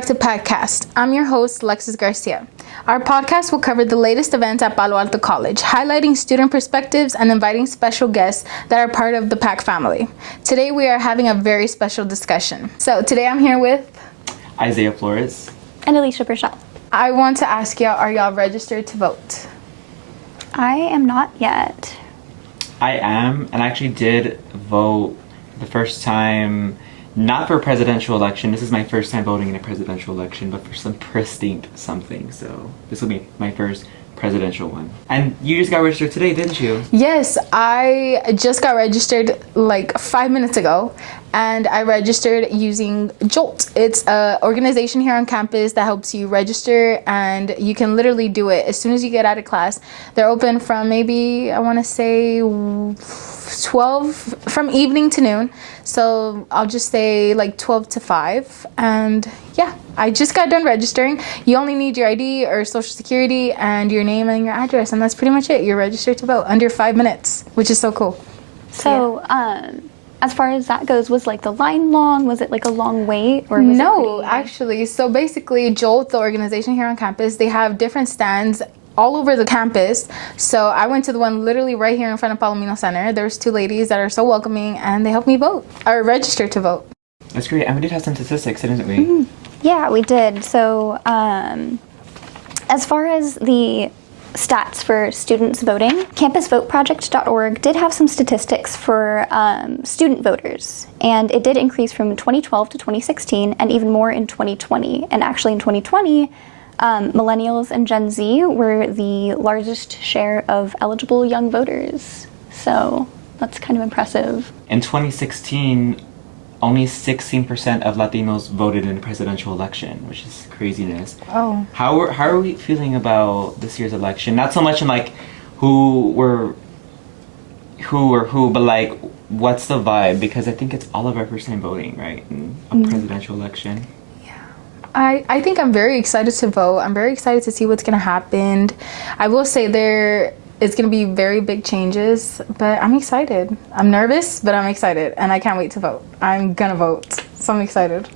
back to PAC-Cast. I'm your host, Lexus Garcia. Our podcast will cover the latest events at Palo Alto College, highlighting student perspectives and inviting special guests that are part of the PAC family. Today we are having a very special discussion. So today I'm here with Isaiah Flores and Alicia Burchell. I want to ask y'all, are y'all registered to vote? I am not yet. I am, and I actually did vote the first time, not for a presidential election. This is my first time voting in a presidential election, but for some precinct something. So this will be my first presidential one. And you just got registered today, didn't you? Yes, I just got registered like 5 minutes ago, and I registered using Jolt. It's an organization here on campus that helps you register, and you can literally do it as soon as you get out of class. They're open from maybe, I want to say 12, from evening to noon. So I'll just say like 12 to 5. And yeah, I just got done registering. You only need your ID or social security and your name and your address, and that's pretty much it. You're registered to vote under 5 minutes, which is so cool. So, as far as that goes, was like the line long? Was it like a long wait? Or was No, it actually. So basically, Jolt, the organization here on campus, they have different stands all over the campus. So I went to the one literally right here in front of Palomino Center. There's two ladies that are so welcoming, and they helped me vote, or register to vote. That's great. And we did have some statistics, didn't we? Yeah, we did. So, as far as the stats for students voting, campusvoteproject.org did have some statistics for student voters, and it did increase from 2012 to 2016 and even more in 2020. And actually in 2020, millennials and Gen Z were the largest share of eligible young voters. So that's kind of impressive. In 2016, only 16% of Latinos voted in the presidential election, which is craziness. Oh. How are we feeling about this year's election? Not so much in like who, but like what's the vibe? Because I think it's all of our first time voting, right, in a presidential election. I think I'm very excited to vote. I'm very excited to see what's going to happen. I will say there is going to be very big changes, but I'm excited. I'm nervous, but I'm excited, and I can't wait to vote. I'm going to vote, so I'm excited.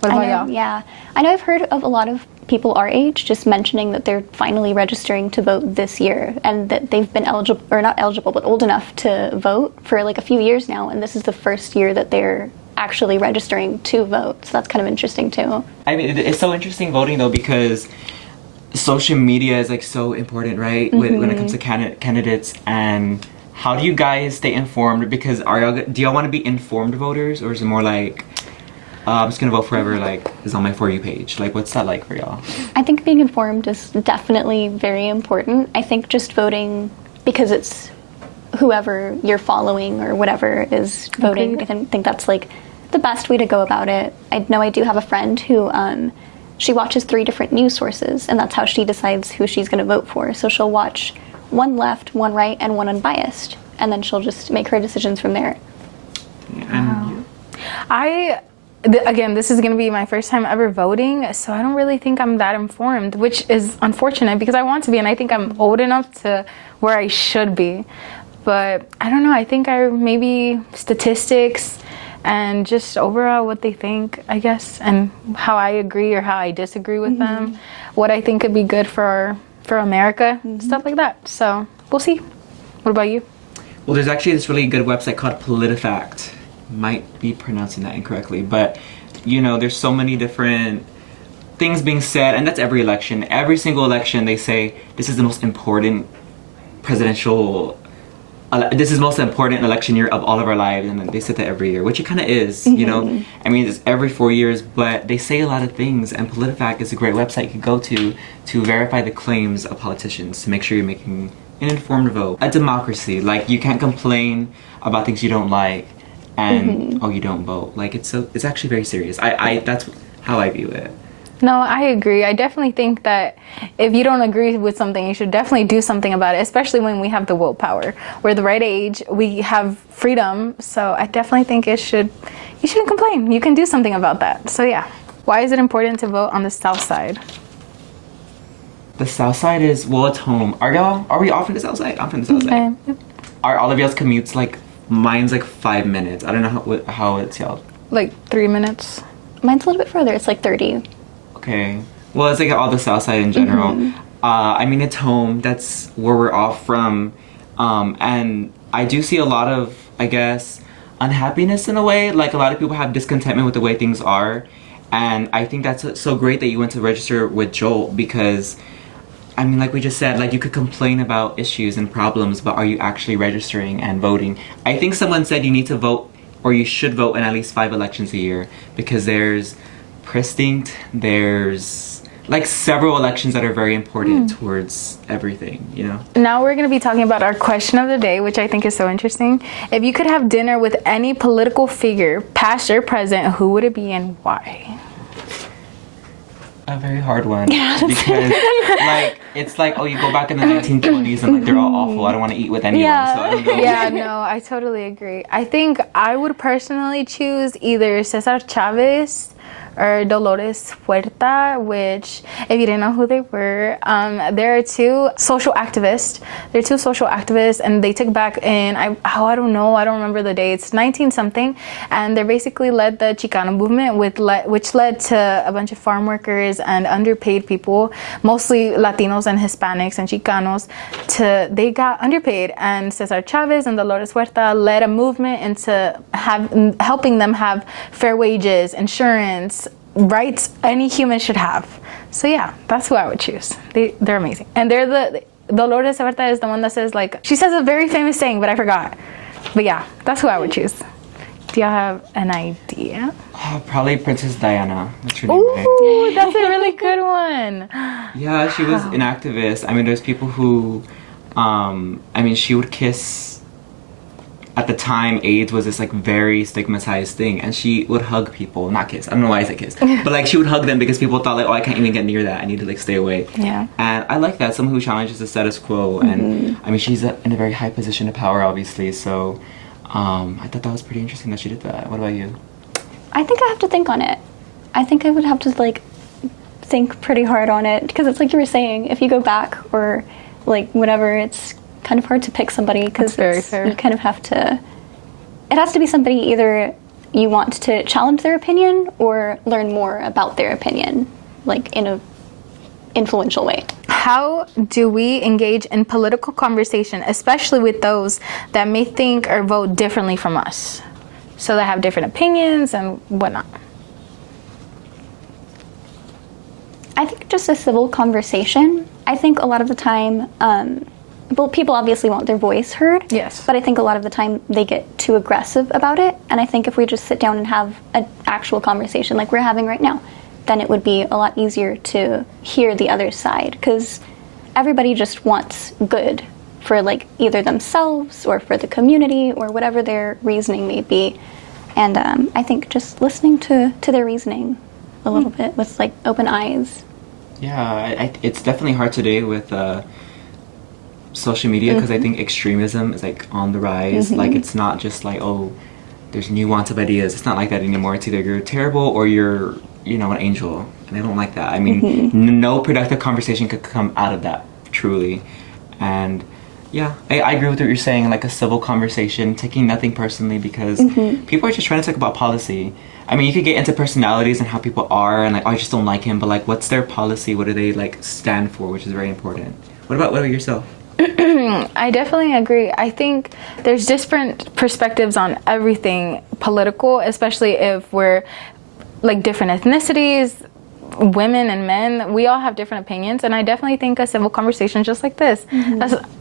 What about y'all? Yeah. I know I've heard of a lot of people our age just mentioning that they're finally registering to vote this year, and that they've been eligible, or not eligible, but old enough to vote for like a few years now, and this is the first year that they're actually registering to vote. So that's kind of interesting too. I mean, it's so interesting voting though, because social media is like so important, right? When it comes to candidates. And how do you guys stay informed? Because do y'all want to be informed voters, or is it more like I'm just gonna vote forever, like is on my For You page? Like, what's that like for y'all? I think being informed is definitely very important. I think just voting because it's whoever you're following or whatever is voting, Agreed. I think that's like the best way to go about it. I know I do have a friend who she watches 3 different news sources, and that's how she decides who she's going to vote for. So she'll watch one left, one right, and one unbiased, and then she'll just make her decisions from there. And Again, this is going to be my first time ever voting, so I don't really think I'm that informed, which is unfortunate because I want to be, and I think I'm old enough to where I should be. But I don't know, I think maybe statistics and just overall what they think, I guess, and how I agree or how I disagree with them, what I think could be good for America, stuff like that. So we'll see. What about you? well, there's actually this really good website called PolitiFact. Might be pronouncing that incorrectly, but you know, there's so many different things being said, and that's every election. Every single election they say this is the most important presidential this is the most important election year of all of our lives, and they say that every year, which it kind of is, you know. I mean, it's every 4 years, but they say a lot of things, and PolitiFact is a great website you can go to verify the claims of politicians, to make sure you're making an informed vote. A democracy, like, you can't complain about things you don't like and oh, you don't vote. Like, it's actually very serious. I that's how I view it. No, I agree. I definitely think that if you don't agree with something, you should definitely do something about it, especially when we have the willpower. We're the right age, we have freedom, so I definitely think you shouldn't complain. You can do something about that. So yeah. Why is it important to vote on the South Side? The South Side is, well, it's home. Are we all from the South Side? I'm from the South Side. Yep. Are all of y'all's commutes like, mine's like 5 minutes. I don't know how it's y'all. Like 3 minutes. Mine's a little bit further. It's like 30. Okay. Well, it's like all the South Side in general. I mean, it's home. That's where we're all from. And I do see a lot of, I guess, unhappiness in a way. Like, a lot of people have discontentment with the way things are. And I think that's so great that you went to register with Jolt because, I mean, like we just said, like, you could complain about issues and problems, but are you actually registering and voting? I think someone said you need to vote, or you should vote in at least 5 elections a year because there's precinct, there's like several elections that are very important towards everything, you know? Now we're going to be talking about our question of the day, which I think is so interesting. If you could have dinner with any political figure, past or present, who would it be and why? A very hard one. Because, like, it's like, oh, you go back in the 1920s and, like, they're all awful. I don't want to eat with anyone, so I don't know. Yeah, no, I totally agree. I think I would personally choose either Cesar Chavez or Dolores Huerta, which, if you didn't know who they were, they're two social activists. They're two social activists, and they took back in, I don't remember the dates, 19-something, and they basically led the Chicano movement, which led to a bunch of farm workers and underpaid people, mostly Latinos and Hispanics and Chicanos, they got underpaid, and Cesar Chavez and Dolores Huerta led a movement into helping them have fair wages, insurance, rights any human should have. So yeah, that's who I would choose. They're amazing. And Dolores Huerta is the one that says, like, she says a very famous saying, but I forgot. But yeah, that's who I would choose. Do y'all have an idea? Oh, probably Princess Diana. That's her name, Ooh, that's a really good one. Yeah, she was an activist. I mean, there's people who, I mean, she would kiss. At the time, AIDS was this, like, very stigmatized thing, and she would hug people, not kiss. I don't know why I said kiss, but, like, she would hug them because people thought, like, oh, I can't even get near that. I need to, like, stay away. Yeah. And I like that, someone who challenges the status quo. And I mean, she's in a very high position of power, obviously. So, I thought that was pretty interesting that she did that. What about you? I think I have to think on it. I think I would have to, like, think pretty hard on it because it's like you were saying, if you go back or, like, whatever, it's kind of hard to pick somebody because you kind of have to, it has to be somebody either you want to challenge their opinion or learn more about their opinion, like in a influential way. How do we engage in political conversation, especially with those that may think or vote differently from us, so they have different opinions and whatnot? I think just a civil conversation. I think a lot of the time, well, people obviously want their voice heard. Yes. But I think a lot of the time they get too aggressive about it. And I think if we just sit down and have an actual conversation like we're having right now, then it would be a lot easier to hear the other side. Because everybody just wants good for, like, either themselves or for the community or whatever their reasoning may be. And I think just listening to their reasoning a little bit with, like, open eyes. Yeah, it's definitely hard today with social media because I think extremism is, like, on the rise. Like, it's not just like, oh, there's nuance of ideas. It's not like that anymore. It's either you're terrible or you're, you know, an angel. And I don't like that. I mean, no productive conversation could come out of that, truly. And yeah, I agree with what you're saying, like a civil conversation, taking nothing personally because people are just trying to talk about policy. I mean, you could get into personalities and how people are and, like, oh, I just don't like him, but, like, what's their policy? What do they, like, stand for, which is very important. What about yourself? I definitely agree. I think there's different perspectives on everything political, especially if we're, like, different ethnicities, women and men. We all have different opinions, and I definitely think a civil conversation just like this,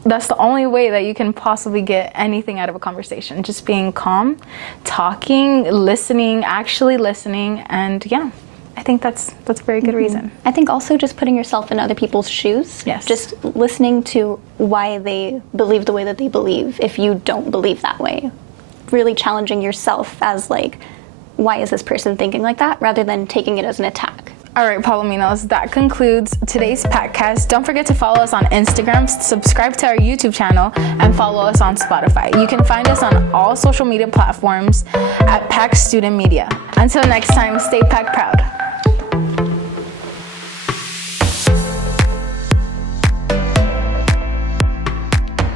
that's the only way that you can possibly get anything out of a conversation. Just being calm, talking, listening, actually listening, and yeah. I think that's a very good reason. I think also just putting yourself in other people's shoes. Yes. Just listening to why they believe the way that they believe if you don't believe that way. Really challenging yourself as, like, why is this person thinking like that, rather than taking it as an attack. All right, Palominos, that concludes today's PAC-Cast. Don't forget to follow us on Instagram, subscribe to our YouTube channel, and follow us on Spotify. You can find us on all social media platforms at PAC Student Media. Until next time, stay PAC proud.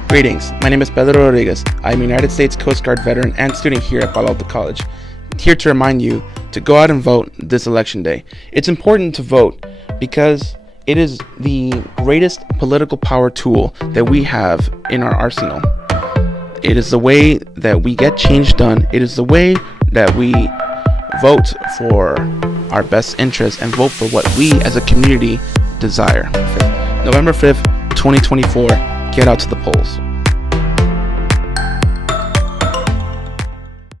Greetings, my name is Pedro Rodriguez. I'm a United States Coast Guard veteran and student here at Palo Alto College. here to remind you to go out and vote this election day. It's important to vote because it is the greatest political power tool that we have in our arsenal. It is the way that we get change done. It is the way that we vote for our best interests and vote for what we as a community desire. November 5th, 2024, get out to the polls.